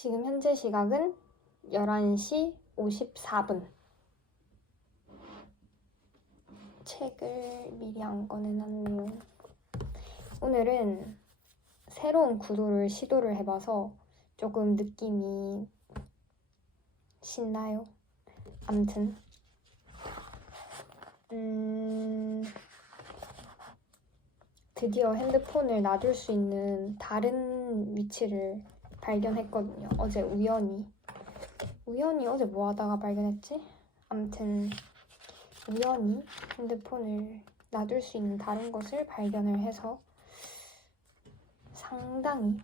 지금 현재 시각은 11시 54분. 책을 미리 안 꺼내놨네요. 오늘은 새로운 구도를 시도를 해봐서 조금 느낌이 신나요. 암튼 드디어 핸드폰을 놔둘 수 있는 다른 위치를 발견했거든요. 어제 우연히 어제 뭐 하다가 발견했지? 암튼 우연히 핸드폰을 놔둘 수 있는 다른 곳을 발견을 해서 상당히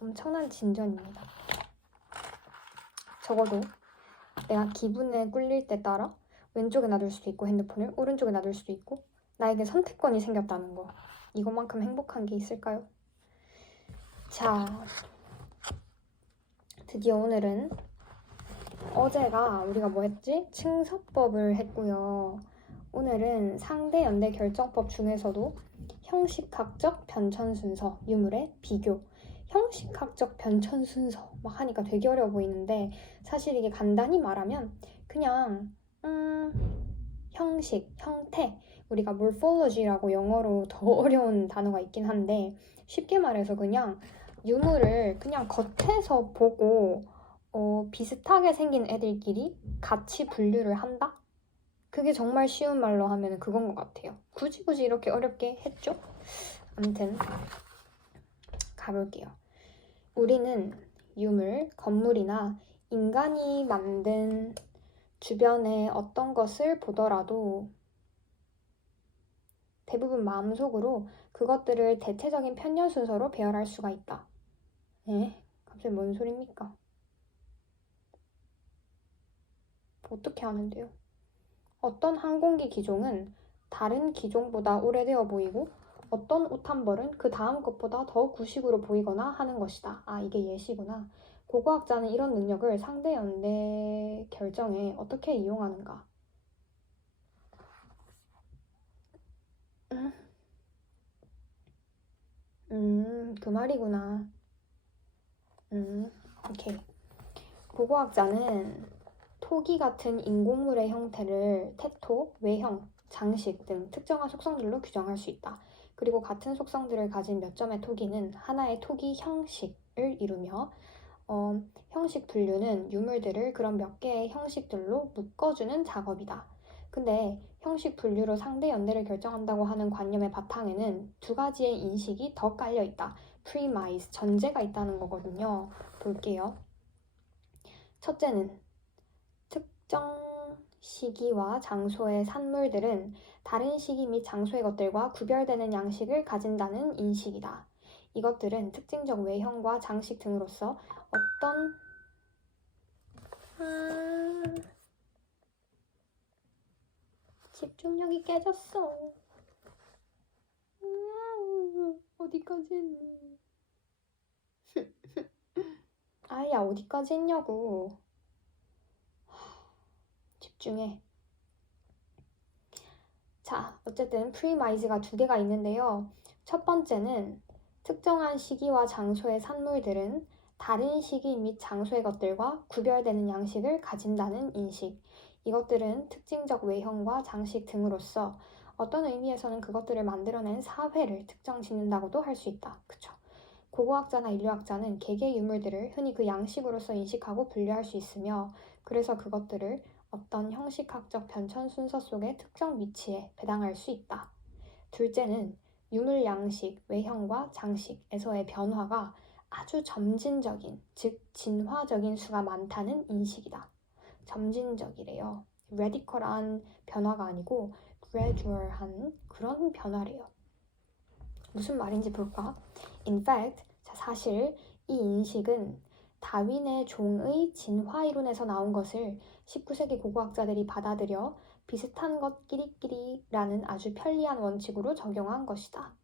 엄청난 진전입니다. 적어도 내가 기분에 꿀릴 때 따라 왼쪽에 놔둘 수도 있고 핸드폰을 오른쪽에 놔둘 수도 있고 나에게 선택권이 생겼다는 거. 이것만큼 행복한 게 있을까요? 자, 드디어 오늘은 어제가 우리가 뭐 했지? 층서법을 했고요. 오늘은 상대 연대 결정법 중에서도 형식학적 변천 순서, 유물의 비교. 형식학적 변천 순서 막 하니까 되게 어려워 보이는데 사실 이게 간단히 말하면 그냥 형식, 형태. 우리가 morphology라고 영어로 더 어려운 단어가 있긴 한데 쉽게 말해서 그냥 유물을 그냥 겉에서 보고 비슷하게 생긴 애들끼리 같이 분류를 한다? 그게 정말 쉬운 말로 하면 그건 것 같아요. 굳이 이렇게 어렵게 했죠? 아무튼 가볼게요. 우리는 유물, 건물이나 인간이 만든 주변의 어떤 것을 보더라도 대부분 마음속으로 그것들을 대체적인 편년 순서로 배열할 수가 있다. 갑자기 뭔 소리입니까? 어떻게 하는데요? 어떤 항공기 기종은 다른 기종보다 오래되어 보이고 어떤 옷 한 벌은 그 다음 것보다 더 구식으로 보이거나 하는 것이다. 아, 이게 예시구나. 고고학자는 이런 능력을 상대 연대 결정에 어떻게 이용하는가? 그 말이구나. 오케이. 고고학자는 토기 같은 인공물의 형태를 태토, 외형, 장식 등 특정한 속성들로 규정할 수 있다. 그리고 같은 속성들을 가진 몇 점의 토기는 하나의 토기 형식을 이루며 형식 분류는 유물들을 그런 몇 개의 형식들로 묶어주는 작업이다. 근데 형식 분류로 상대 연대를 결정한다고 하는 관념의 바탕에는 두 가지의 인식이 더 깔려 있다. premise, 전제가 있다는 거거든요. 볼게요. 첫째는 특정 시기와 장소의 산물들은 다른 시기 및 장소의 것들과 구별되는 양식을 가진다는 인식이다. 이것들은 특징적 외형과 장식 등으로서 어떤 집중력이 깨졌어. 어디까지 했니? 아야, 어디까지 했냐고. 집중해. 자, 어쨌든 프리마이즈가 두 개가 있는데요. 첫 번째는 특정한 시기와 장소의 산물들은 다른 시기 및 장소의 것들과 구별되는 양식을 가진다는 인식. 이것들은 특징적 외형과 장식 등으로서 어떤 의미에서는 그것들을 만들어낸 사회를 특정 짓는다고도 할 수 있다. 그쵸? 고고학자나 인류학자는 개개 유물들을 흔히 그 양식으로서 인식하고 분류할 수 있으며 그래서 그것들을 어떤 형식학적 변천 순서 속의 특정 위치에 배당할 수 있다. 둘째는 유물 양식, 외형과 장식에서의 변화가 아주 점진적인, 즉 진화적인 수가 많다는 인식이다. 점진적이래요. 레디컬한 변화가 아니고 gradual한 그런 변화래요. 무슨 말인지 볼까? In fact, 사실 이 인식은 다윈의 종의 진화 이론에서 나온 것을 19세기 고고학자들이 받아들여 비슷한 것 끼리끼리라는 아주 편리한 원칙으로 적용한 것이다.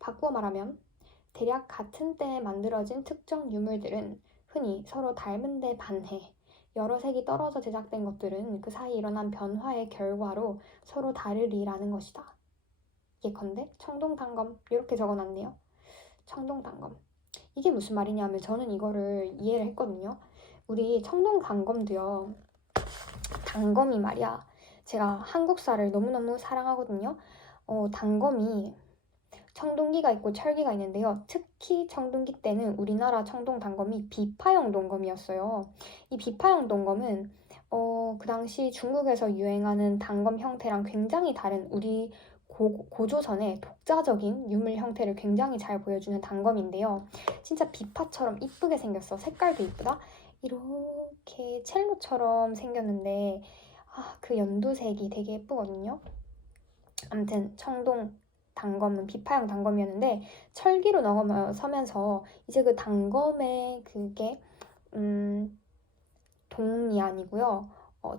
바꾸어 말하면 대략 같은 때에 만들어진 특정 유물들은 흔히 서로 닮은데 반해 여러 색이 떨어져 제작된 것들은 그 사이 일어난 변화의 결과로 서로 다르리라는 것이다. 예컨대 청동단검 이렇게 적어놨네요. 청동단검. 이게 무슨 말이냐면 저는 이거를 이해를 했거든요. 우리 청동단검도요. 단검이 말이야. 제가 한국사를 너무너무 사랑하거든요. 단검이 청동기가 있고 철기가 있는데요. 특히 청동기 때는 우리나라 청동 단검이 비파형 동검이었어요. 이 비파형 동검은 그 당시 중국에서 유행하는 단검 형태랑 굉장히 다른 우리 고조선의 독자적인 유물 형태를 굉장히 잘 보여주는 단검인데요. 진짜 비파처럼 이쁘게 생겼어. 색깔도 이쁘다. 이렇게 첼로처럼 생겼는데 그 연두색이 되게 예쁘거든요. 아무튼 청동 단검은 비파형 단검이었는데 철기로 넘어서면서 이제 그 단검의 그게 동이 아니고요.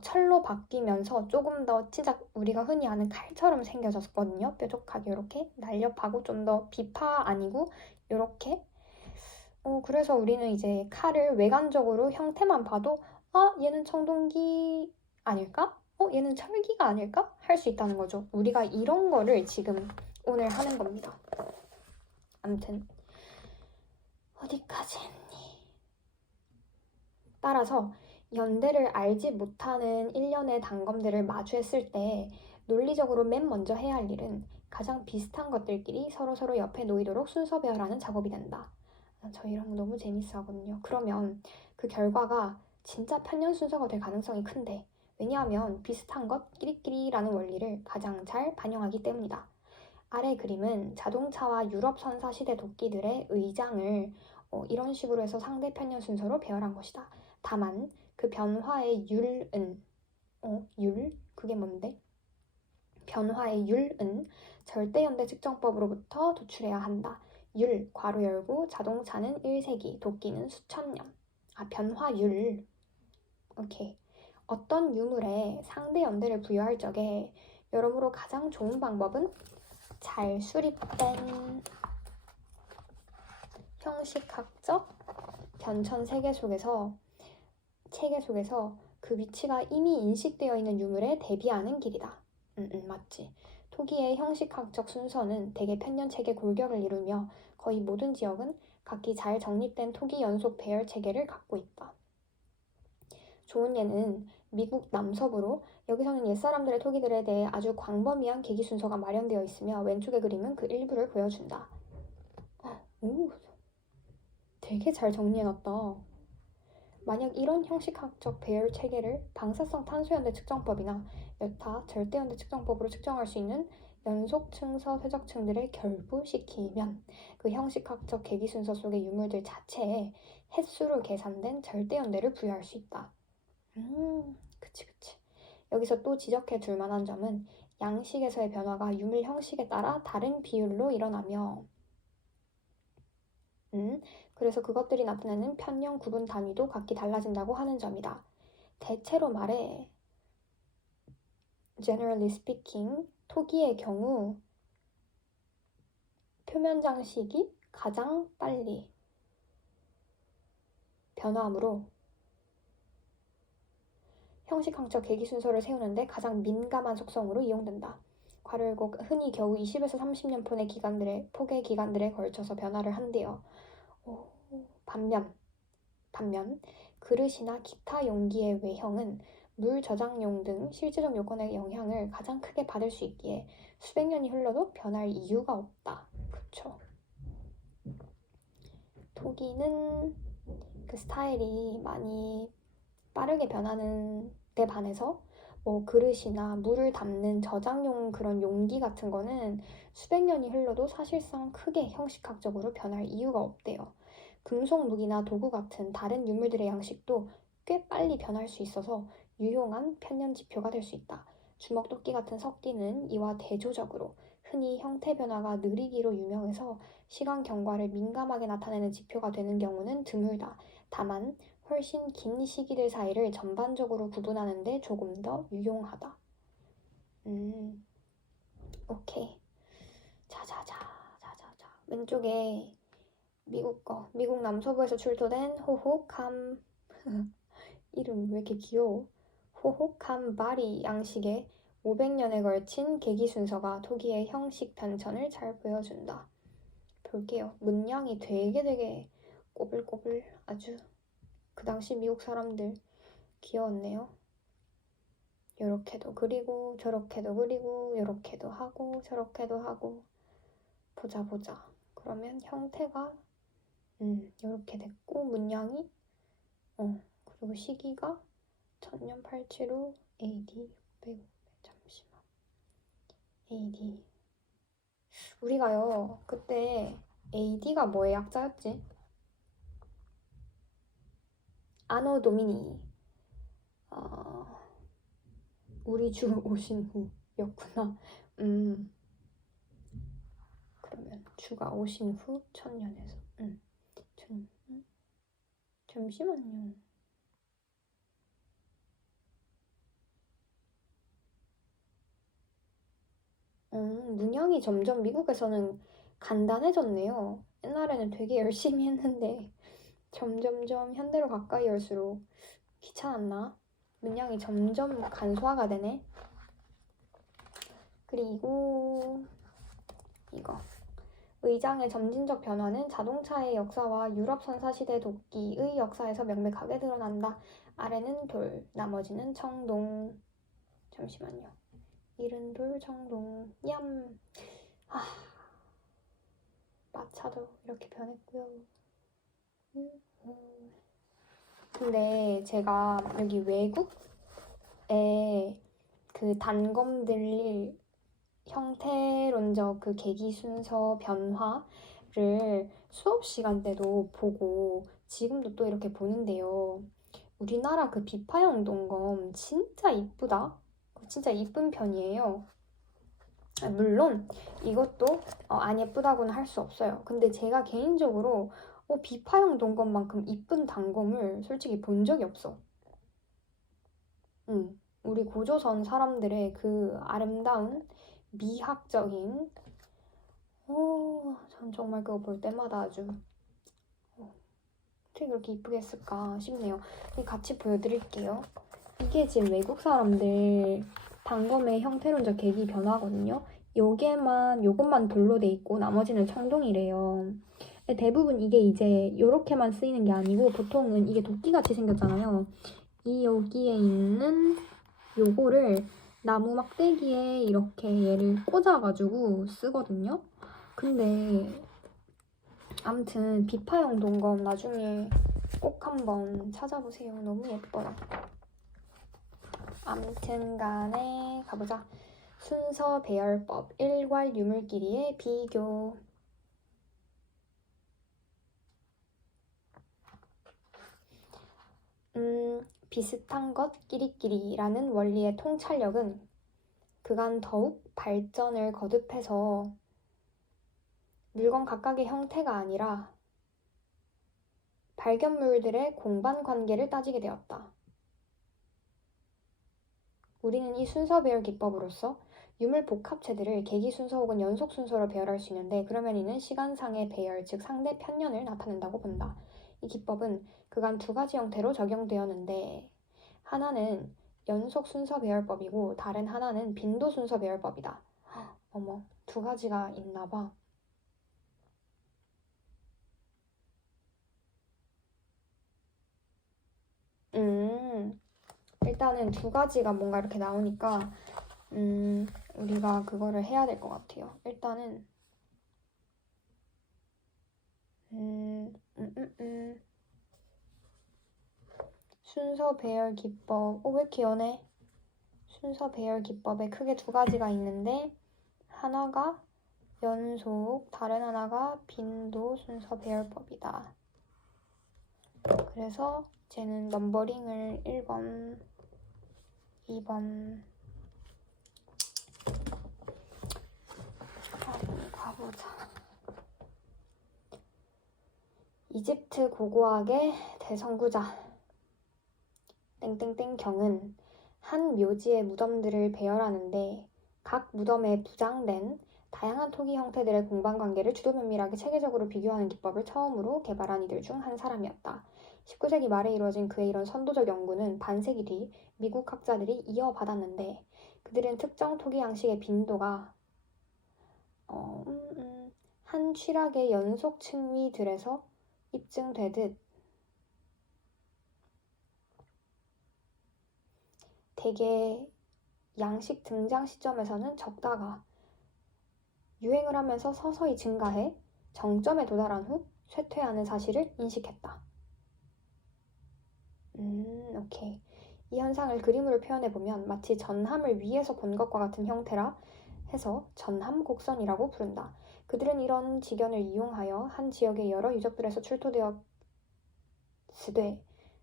철로 바뀌면서 조금 더 진짜 우리가 흔히 아는 칼처럼 생겨졌거든요. 뾰족하게 이렇게 날렵하고 좀 더 비파 아니고 이렇게. 그래서 우리는 이제 칼을 외관적으로 형태만 봐도 얘는 청동기 아닐까? 얘는 철기가 아닐까? 할 수 있다는 거죠. 우리가 이런 거를 지금 오늘 하는 겁니다. 아무튼 어디까지 했니? 따라서 연대를 알지 못하는 일련의 단검들을 마주했을 때 논리적으로 맨 먼저 해야 할 일은 가장 비슷한 것들끼리 서로서로 옆에 놓이도록 순서 배열하는 작업이 된다. 저 이런 거 너무 재밌어 하거든요. 그러면 그 결과가 진짜 편년 순서가 될 가능성이 큰데 왜냐하면 비슷한 것 끼리끼리라는 원리를 가장 잘 반영하기 때문이다. 아래 그림은 자동차와 유럽 선사 시대 도끼들의 의장을 이런 식으로 해서 상대 편년 순서로 배열한 것이다. 다만 그 변화의 율은 율? 그게 뭔데? 변화의 율은 절대연대 측정법으로부터 도출해야 한다. 율, 괄호 열고 자동차는 1세기, 도끼는 수천 년. 변화율. 오케이. 어떤 유물에 상대 연대를 부여할 적에 여러모로 가장 좋은 방법은 잘 수립된 형식학적 변천 체계 속에서 그 위치가 이미 인식되어 있는 유물에 대비하는 길이다. 맞지. 토기의 형식학적 순서는 대개 편년체계 골격을 이루며 거의 모든 지역은 각기 잘 정립된 토기 연속 배열 체계를 갖고 있다. 좋은 예는 미국 남서부로 여기서는 옛사람들의 토기들에 대해 아주 광범위한 계기 순서가 마련되어 있으며 왼쪽의 그림은 그 일부를 보여준다. 오, 되게 잘 정리해놨다. 만약 이런 형식학적 배열 체계를 방사성 탄소연대 측정법이나 여타 절대연대 측정법으로 측정할 수 있는 연속 층서 쇄적층들에 결부시키면 그 형식학적 계기 순서 속의 유물들 자체에 횟수로 계산된 절대연대를 부여할 수 있다. 그치. 여기서 또 지적해 둘 만한 점은 양식에서의 변화가 유물 형식에 따라 다른 비율로 일어나며 그래서 그것들이 나타내는 편형 구분 단위도 각기 달라진다고 하는 점이다. 대체로 말해 generally speaking 토기의 경우 표면 장식이 가장 빨리 변화하므로 형식학적 계기 순서를 세우는데 가장 민감한 속성으로 이용된다. 괄호 흔히 겨우 20에서 30년 폭의 기간들에 걸쳐서 변화를 한대요. 반면 그릇이나 기타 용기의 외형은 물 저장용 등 실제적 요건의 영향을 가장 크게 받을 수 있기에 수백 년이 흘러도 변할 이유가 없다. 그쵸? 토기는 그 스타일이 많이 빠르게 변하는 데 반해서 그릇이나 물을 담는 저장용 그런 용기 같은 거는 수백 년이 흘러도 사실상 크게 형식학적으로 변할 이유가 없대요. 금속 무기나 도구 같은 다른 유물들의 양식도 꽤 빨리 변할 수 있어서 유용한 편년 지표가 될 수 있다. 주먹도끼 같은 석기는 이와 대조적으로 흔히 형태 변화가 느리기로 유명해서 시간 경과를 민감하게 나타내는 지표가 되는 경우는 드물다. 다만 훨씬 긴 시기들 사이를 전반적으로 구분하는 데 조금 더 유용하다. 오케이. 자자자. 왼쪽에 미국 남서부에서 출토된 호호캄 이름 왜 이렇게 귀여워? 호호캄 바리 양식의 500년에 걸친 계기 순서가 토기의 형식 변천을 잘 보여준다. 볼게요. 문양이 되게 꼬불꼬불 아주 그 당시 미국 사람들 귀여웠네요. 요렇게도 그리고 저렇게도 그리고 요렇게도 하고 저렇게도 하고 보자. 그러면 형태가 요렇게 됐고 문양이 그리고 시기가 1000년 875 AD 600 잠시만 AD 우리가요 그때 AD가 뭐의 약자였지? 아노 도미니 우리 주 오신 후였구나. 그러면 주가 오신 후 1000년에서 잠시만요. 문양이 점점 미국에서는 간단해졌네요. 옛날에는 되게 열심히 했는데 점점점 현대로 가까이 올수록 귀찮았나? 문양이 점점 간소화가 되네. 그리고 이거 의장의 점진적 변화는 자동차의 역사와 유럽 선사시대 도끼의 역사에서 명백하게 드러난다. 아래는 돌, 나머지는 청동. 잠시만요. 이른 돌 청동. 얌. 마차도 이렇게 변했고요. 근데 제가 여기 외국에 그 단검들 형태론적 그 계기 순서 변화를 수업 시간 때도 보고 지금도 또 이렇게 보는데요. 우리나라 그 비파형 동검 진짜 이쁘다. 진짜 이쁜 편이에요. 물론 이것도 안 예쁘다고는 할 수 없어요. 근데 제가 개인적으로 비파형 동검만큼 이쁜 단검을 솔직히 본 적이 없어. 우리 고조선 사람들의 그 아름다운 미학적인 전 정말 그거 볼 때마다 아주 어떻게 그렇게 이쁘게 했을까 싶네요. 같이 보여드릴게요. 이게 지금 외국 사람들 단검의 형태론적 계기 변화거든요. 요것만 돌로 돼 있고 나머지는 청동이래요. 대부분 이게 이제 요렇게만 쓰이는 게 아니고 보통은 이게 도끼같이 생겼잖아요. 여기에 있는 요거를 나무 막대기에 이렇게 얘를 꽂아가지고 쓰거든요. 근데 아무튼 비파형 동검 나중에 꼭 한번 찾아보세요. 너무 예뻐요. 아무튼 간에 가보자. 순서 배열법 일괄 유물끼리의 비교. 비슷한 것 끼리끼리라는 원리의 통찰력은 그간 더욱 발전을 거듭해서 물건 각각의 형태가 아니라 발견물들의 공반 관계를 따지게 되었다. 우리는 이 순서 배열 기법으로서 유물 복합체들을 계기 순서 혹은 연속 순서로 배열할 수 있는데 그러면 이는 시간상의 배열, 즉 상대 편연을 나타낸다고 본다. 이 기법은 그간 두 가지 형태로 적용되었는데 하나는 연속 순서 배열법이고 다른 하나는 빈도 순서 배열법이다. 어머, 두 가지가 있나 봐. 일단은 두 가지가 뭔가 이렇게 나오니까 우리가 그거를 해야 될 것 같아요. 일단은 순서 배열 기법. 왜 이렇게 연해? 순서 배열 기법에 크게 두 가지가 있는데 하나가 연속, 다른 하나가 빈도 순서 배열법이다. 그래서 쟤는 넘버링을 1번, 2번 가보자. 이집트 고고학의 대성구자 땡땡땡 경은 한 묘지의 무덤들을 배열하는데 각 무덤에 부장된 다양한 토기 형태들의 공방관계를 주도 면밀하게 체계적으로 비교하는 기법을 처음으로 개발한 이들 중 한 사람이었다. 19세기 말에 이루어진 그의 이런 선도적 연구는 반세기 뒤 미국 학자들이 이어받았는데 그들은 특정 토기 양식의 빈도가 한 한 취락의 연속 층위들에서 입증되듯 대개 양식 등장 시점에서는 적다가 유행을 하면서 서서히 증가해 정점에 도달한 후 쇠퇴하는 사실을 인식했다. 오케이. 이 현상을 그림으로 표현해보면 마치 전함을 위에서 본 것과 같은 형태라 해서 전함 곡선이라고 부른다. 그들은 이런 지견을 이용하여 한 지역의 여러 유적들에서 출토되었으되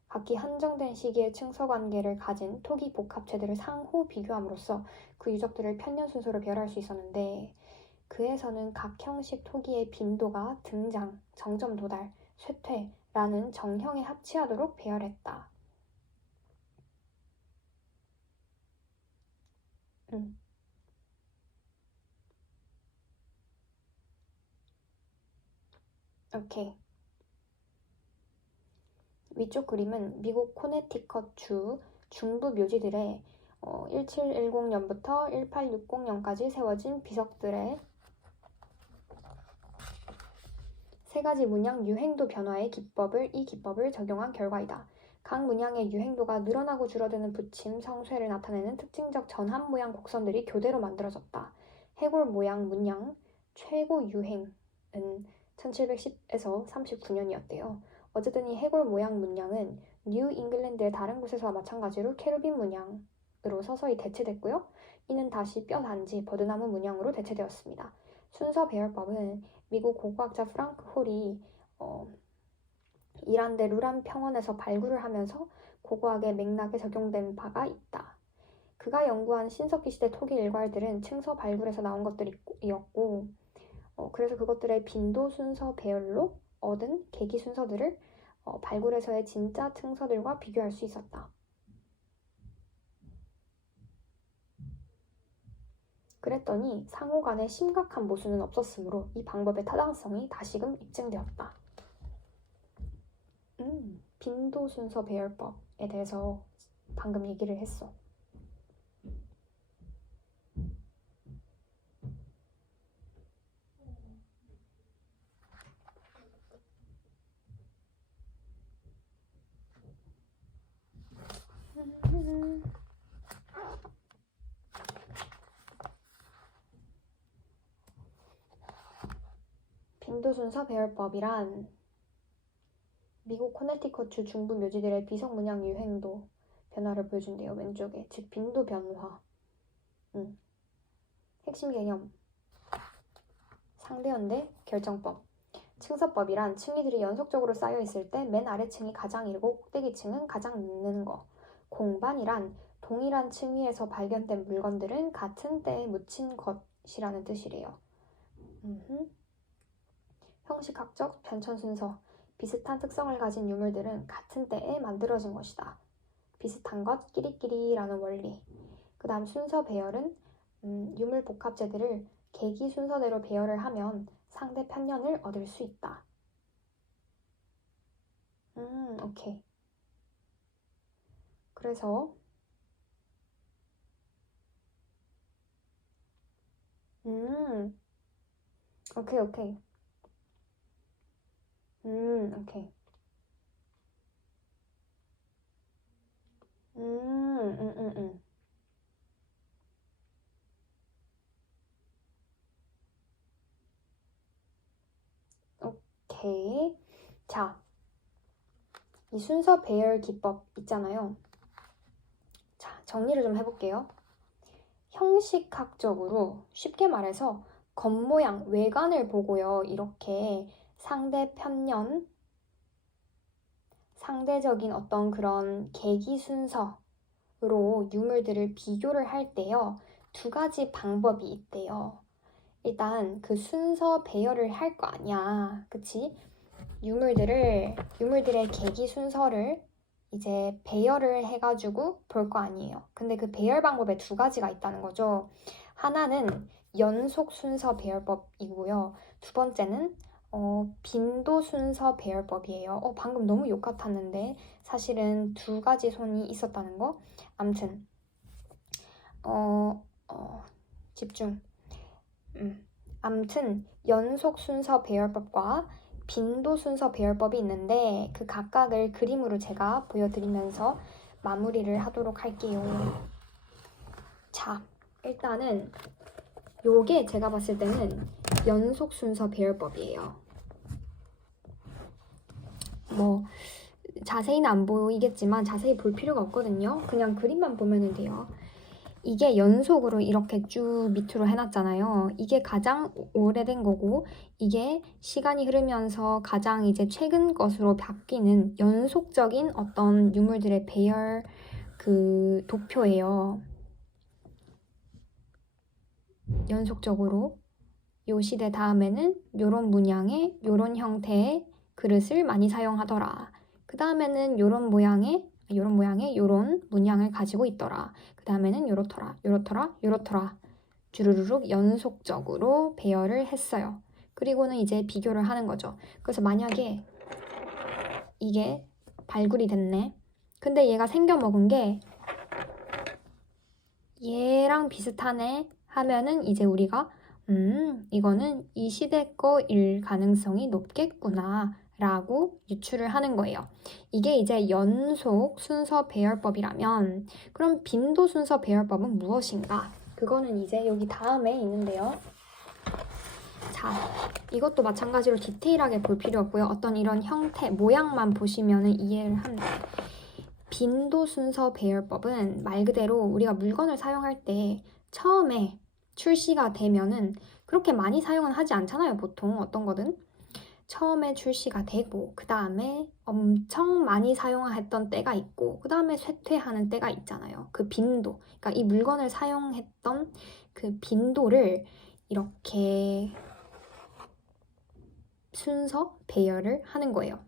각기 한정된 시기의 층서관계를 가진 토기 복합체들을 상호 비교함으로써 그 유적들을 편년 순서로 배열할 수 있었는데 그에서는 각 형식 토기의 빈도가 등장, 정점 도달, 쇠퇴라는 정형에 합치하도록 배열했다. 오케이. 위쪽 그림은 미국 코네티컷주 중부 묘지들의 1710년부터 1860년까지 세워진 비석들의 세 가지 문양 유행도 변화의 이 기법을 적용한 결과이다. 각 문양의 유행도가 늘어나고 줄어드는 붙임, 성쇠를 나타내는 특징적 전함 모양 곡선들이 교대로 만들어졌다. 해골 모양 문양 최고 유행은 1710에서 39년이었대요. 어쨌든 이 해골 모양 문양은 뉴 잉글랜드의 다른 곳에서와 마찬가지로 케루빈 문양으로 서서히 대체됐고요. 이는 다시 뼈 단지 버드나무 문양으로 대체되었습니다. 순서 배열법은 미국 고고학자 프랑크 홀이 이란대 루란 평원에서 발굴을 하면서 고고학의 맥락에 적용된 바가 있다. 그가 연구한 신석기 시대 토기 일괄들은 층서 발굴에서 나온 것들이었고 그래서 그것들의 빈도 순서 배열로 얻은 계기 순서들을 발굴에서의 진짜 층서들과 비교할 수 있었다. 그랬더니 상호 간에 심각한 모순은 없었으므로 이 방법의 타당성이 다시금 입증되었다. 빈도 순서 배열법에 대해서 방금 얘기를 했어. 빈도 순서 배열법이란 미국 코네티컷주 중부 묘지들의 비석 문양 유행도 변화를 보여준대요. 왼쪽에. 즉 빈도 변화. 핵심 개념. 상대연대 결정법. 층서법이란 층위들이 연속적으로 쌓여 있을 때 맨 아래층이 가장 일고 꼭대기층은 가장 늦는 거. 공반이란 동일한 층위에서 발견된 물건들은 같은 때에 묻힌 것이라는 뜻이래요. 형식학적 변천 순서. 비슷한 특성을 가진 유물들은 같은 때에 만들어진 것이다. 비슷한 것 끼리끼리라는 원리. 그 다음 순서 배열은 유물 복합체들을 계기 순서대로 배열을 하면 상대 편년을 얻을 수 있다. 오케이. 그래서 오케이. 오케이. 오케이. 자, 이 순서 배열 기법 있잖아요. 자, 정리를 좀 해볼게요. 형식학적으로 쉽게 말해서 겉모양, 외관을 보고요. 이렇게 상대 편년, 상대적인 어떤 그런 계기 순서로 유물들을 비교를 할 때요. 두 가지 방법이 있대요. 일단 그 순서 배열을 할 거 아니야. 그치? 유물들의 계기 순서를 이제 배열을 해가지고 볼 거 아니에요. 근데 그 배열 방법에 두 가지가 있다는 거죠. 하나는 연속 순서 배열법이고요. 두 번째는 빈도 순서 배열법이에요. 방금 너무 욕 같았는데 사실은 두 가지 손이 있었다는 거. 암튼 집중. 암튼 연속 순서 배열법과 빈도 순서 배열법이 있는데 그 각각을 그림으로 제가 보여드리면서 마무리를 하도록 할게요. 자, 일단은 요게 제가 봤을 때는 연속 순서 배열법이에요. 뭐 자세히는 안 보이겠지만 자세히 볼 필요가 없거든요. 그냥 그림만 보면 돼요. 이게 연속으로 이렇게 쭉 밑으로 해놨잖아요. 이게 가장 오래된 거고 이게 시간이 흐르면서 가장 이제 최근 것으로 바뀌는 연속적인 어떤 유물들의 배열 그 도표예요. 연속적으로 요 시대 다음에는 요런 문양의 요런 형태의 그릇을 많이 사용하더라. 그 다음에는 요런 모양의 요런 문양을 가지고 있더라. 그 다음에는 요렇더라, 요렇더라, 요렇더라. 주르륵 연속적으로 배열을 했어요. 그리고는 이제 비교를 하는 거죠. 그래서 만약에 이게 발굴이 됐네. 근데 얘가 생겨먹은 게 얘랑 비슷하네 하면은 이제 우리가 이거는 이 시대 거일 가능성이 높겠구나 라고 유추를 하는 거예요. 이게 이제 연속 순서 배열법이라면 그럼 빈도 순서 배열법은 무엇인가? 그거는 이제 여기 다음에 있는데요. 자, 이것도 마찬가지로 디테일하게 볼 필요 없고요. 어떤 이런 형태, 모양만 보시면 이해를 합니다. 빈도 순서 배열법은 말 그대로 우리가 물건을 사용할 때 처음에 출시가 되면은 그렇게 많이 사용은 하지 않잖아요. 보통 어떤 거든. 처음에 출시가 되고 그 다음에 엄청 많이 사용했던 때가 있고 그 다음에 쇠퇴하는 때가 있잖아요. 그 빈도, 그러니까 이 물건을 사용했던 그 빈도를 이렇게 순서 배열을 하는 거예요.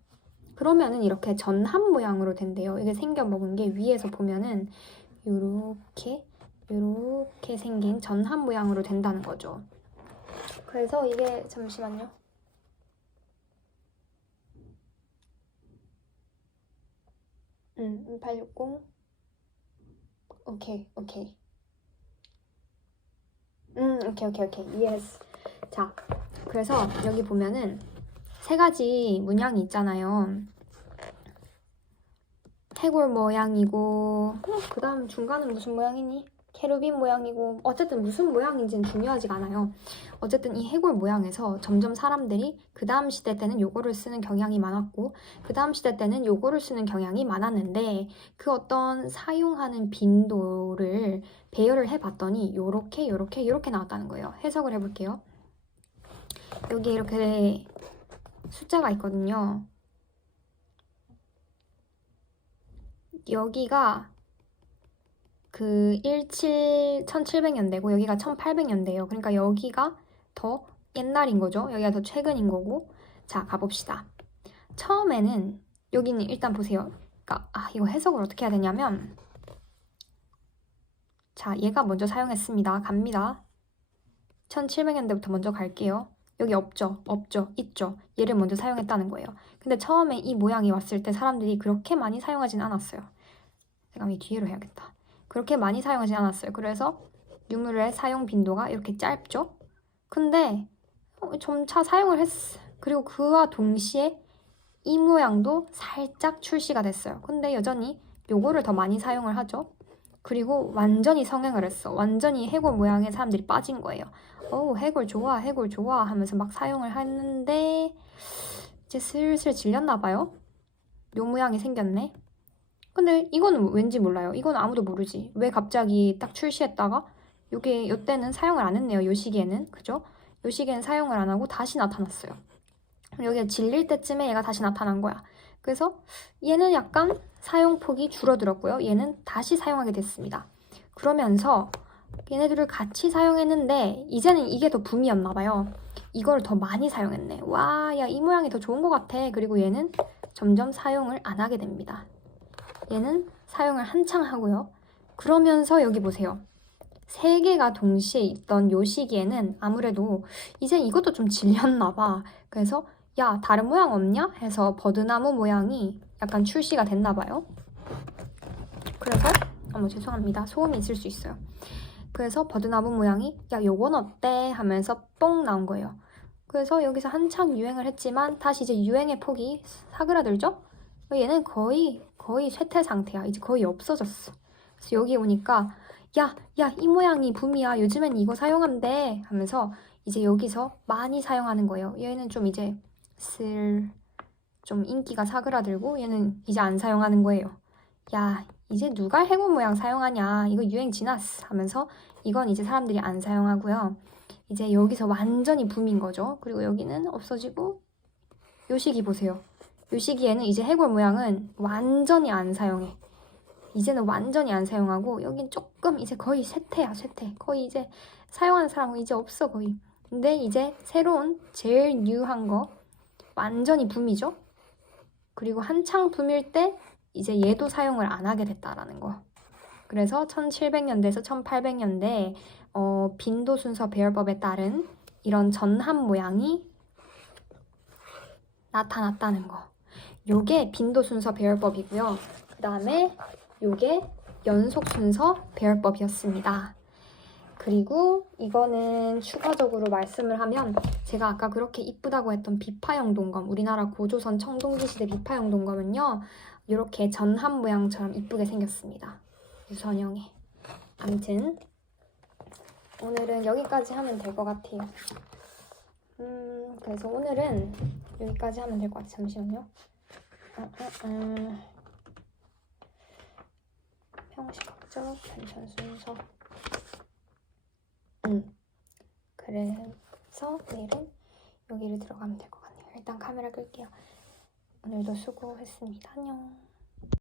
그러면은 이렇게 전합 모양으로 된대요. 이게 생겨먹은 게 위에서 보면은 요렇게 생긴 전합 모양으로 된다는 거죠. 그래서 이게 잠시만요. 응, 1860. 오케이. 오케이. Yes. 자, 그래서 여기 보면은 세 가지 문양이 있잖아요. 해골 모양이고 그 다음 중간은 무슨 모양이니? 케루빈 모양이고 어쨌든 무슨 모양인지는 중요하지가 않아요. 어쨌든 이 해골 모양에서 점점 사람들이 그 다음 시대 때는 요거를 쓰는 경향이 많았고 그 다음 시대 때는 요거를 쓰는 경향이 많았는데 그 어떤 사용하는 빈도를 배열을 해봤더니 요렇게 나왔다는 거예요. 해석을 해볼게요. 여기 이렇게 숫자가 있거든요. 여기가 그 1700년대고 여기가 1800년대예요. 그러니까 여기가 더 옛날인 거죠. 여기가 더 최근인 거고. 자, 가봅시다. 처음에는 여기는 일단 보세요. 그러니까 이거 해석을 어떻게 해야 되냐면 자, 얘가 먼저 사용했습니다. 갑니다. 1700년대부터 먼저 갈게요. 여기 없죠? 있죠? 얘를 먼저 사용했다는 거예요. 근데 처음에 이 모양이 왔을 때 사람들이 그렇게 많이 사용하진 않았어요. 제가 이 뒤로 해야겠다. 그렇게 많이 사용하진 않았어요. 그래서 유물의 사용 빈도가 이렇게 짧죠? 근데 점차 사용을 했어요. 그리고 그와 동시에 이 모양도 살짝 출시가 됐어요. 근데 여전히 요거를 더 많이 사용을 하죠. 그리고 완전히 성행을 했어. 완전히 해골 모양에 사람들이 빠진 거예요. 해골 좋아 하면서 막 사용을 하는데 이제 슬슬 질렸나 봐요. 요 모양이 생겼네. 근데 이거는 왠지 몰라요. 이건 아무도 모르지. 왜 갑자기 딱 출시했다가 요때는 사용을 안 했네요. 요 시기에는. 그죠? 요 시기에는 사용을 안 하고 다시 나타났어요. 여기가 질릴 때쯤에 얘가 다시 나타난 거야. 그래서 얘는 약간 사용폭이 줄어들었고요. 얘는 다시 사용하게 됐습니다. 그러면서 얘네들을 같이 사용했는데 이제는 이게 더 붐이었나 봐요. 이걸 더 많이 사용했네. 와, 야, 이 모양이 더 좋은 것 같아. 그리고 얘는 점점 사용을 안 하게 됩니다. 얘는 사용을 한창 하고요. 그러면서 여기 보세요. 세 개가 동시에 있던 요 시기에는 아무래도 이제 이것도 좀 질렸나 봐. 그래서 야, 다른 모양 없냐? 해서 버드나무 모양이 약간 출시가 됐나 봐요. 그래서 죄송합니다. 소음이 있을 수 있어요. 그래서 버드나무 모양이 야 요건 어때? 하면서 뽕 나온 거예요. 그래서 여기서 한창 유행을 했지만 다시 이제 유행의 폭이 사그라들죠? 얘는 거의 쇠퇴 상태야. 이제 거의 없어졌어. 그래서 여기 오니까 야 이 모양이 붐이야. 요즘엔 이거 사용한대 하면서 이제 여기서 많이 사용하는 거예요. 얘는 좀 이제 좀 인기가 사그라들고 얘는 이제 안 사용하는 거예요. 야 이제 누가 해골 모양 사용하냐, 이거 유행 지났어 하면서 이건 이제 사람들이 안 사용하고요. 이제 여기서 완전히 붐인 거죠. 그리고 여기는 없어지고 요 시기 보세요. 요 시기에는 이제 해골 모양은 완전히 안 사용해. 이제는 완전히 안 사용하고 여긴 조금 이제 거의 쇠퇴야, 쇠퇴. 거의 이제 사용하는 사람은 이제 없어 거의. 근데 이제 새로운 제일 뉴한 거 완전히 붐이죠. 그리고 한창 붐일 때 이제 얘도 사용을 안 하게 됐다라는 거. 그래서 1700년대에서 1800년대 빈도 순서 배열법에 따른 이런 전함 모양이 나타났다는 거. 요게 빈도 순서 배열법이고요. 그 다음에 요게 연속 순서 배열법이었습니다. 그리고 이거는 추가적으로 말씀을 하면 제가 아까 그렇게 이쁘다고 했던 비파형 동검, 우리나라 고조선 청동기 시대 비파형 동검은요, 이렇게 전함 모양처럼 이쁘게 생겼습니다. 유선형에. 아무튼 오늘은 여기까지 하면 될 것 같아요. 그래서 오늘은 여기까지 하면 될 것 같아요. 잠시만요. 형식학적 변천 순서. 그래서 내일은 여기를 들어가면 될 것 같네요. 일단 카메라 끌게요. 오늘도 수고했습니다. 안녕.